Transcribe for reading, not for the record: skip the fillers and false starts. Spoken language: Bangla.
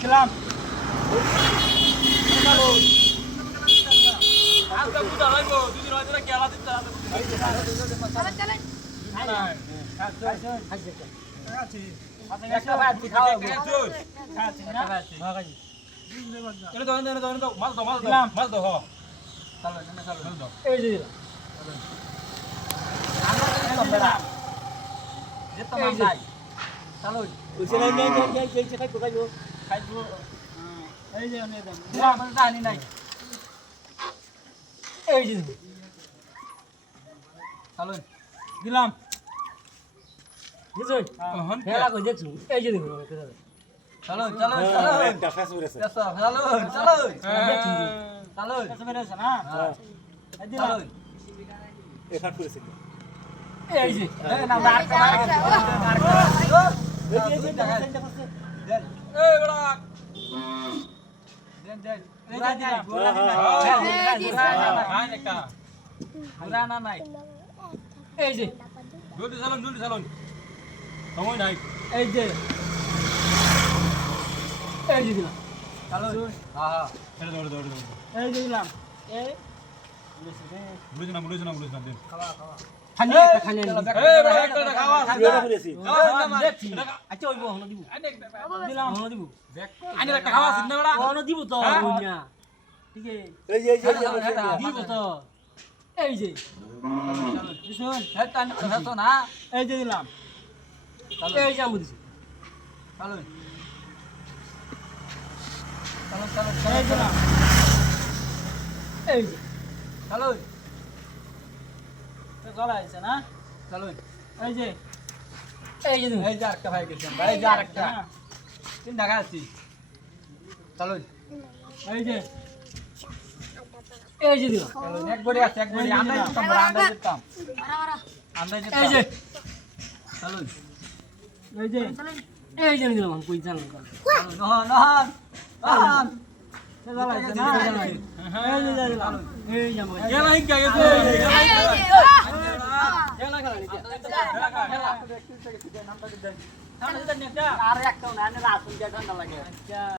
খেলাম দিলাম খেলা কই দেখছো এই যে দেখো চলো চলো চলো একটা ফেস মেরেছে চলো চলো চলো ফেস মেরেছে না চলো এখান করেছে এই যে না মার এই যে দেন এই বড়া দেন দেন এই যে গোরা না নাই এই যে জলদি চালান সময় নাই এই যে দিলাম চলো হ্যাঁ হ্যাঁ দৌড় এই যে দিলাম এই মুড়িছ না দেন খাওয়া খানি এই বড় একটা খাওয়া দেখছি আচ্ছা ওইব হলো দিব দিলাম হলো দিব আনি একটা খাওয়া সিন না বড়া হলো দিব তো না ঠিক আছে এই যে দিব তো এই যে শুন হেটা তো না এই যে দিলাম এই যে আমু দিছি চলো এই দিলাম এই যে চলো তো চলা আছে না চলো এই যে আরেকটা ভাই গেছেন ভাই এই যে আরেকটা তিন টাকা আছে চলো এই যে দিলাম চলো এক বড়ি আছে এক বড়ি আমরা দিতাম এই যে চলো এই যে দিলাম আমি কই জানো নহন আর একটা